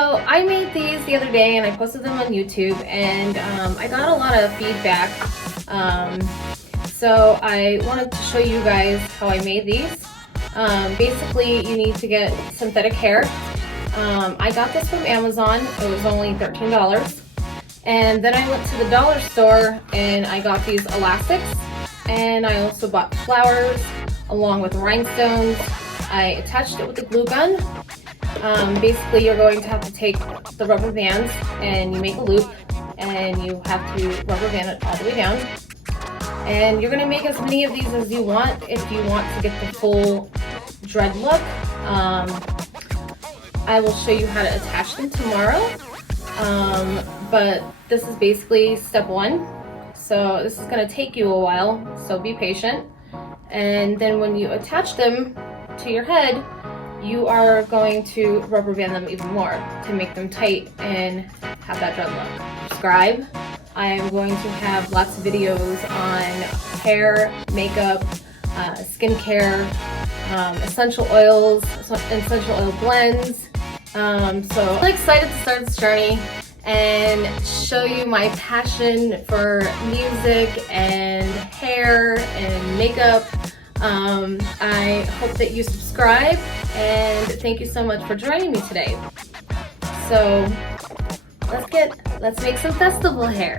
So I made these the other day and I posted them on YouTube, and I got a lot of feedback. So I wanted to show you guys how I made these. Basically, you need to get synthetic hair. I got this from Amazon. It was only $13. And then I went to the dollar store and I got these elastics. And I also bought flowers along with rhinestones. I attached it with a glue gun. Basically, you're going to have to take the rubber bands and you make a loop and you have to rubber band it all the way down. And you're going to make as many of these as you want if you want to get the full dread look. I will show you how to attach them tomorrow. But this is basically step one. So this is going to take you a while, so be patient. And then when you attach them to your head, you are going to rubber band them even more to make them tight and have that dread look. Subscribe. I am going to have lots of videos on hair, makeup, skincare, essential oils, essential oil blends. So I'm excited to start this journey and show you my passion for music and hair and makeup. I hope that you subscribe, and thank you so much for joining me today. So let's make some festival hair.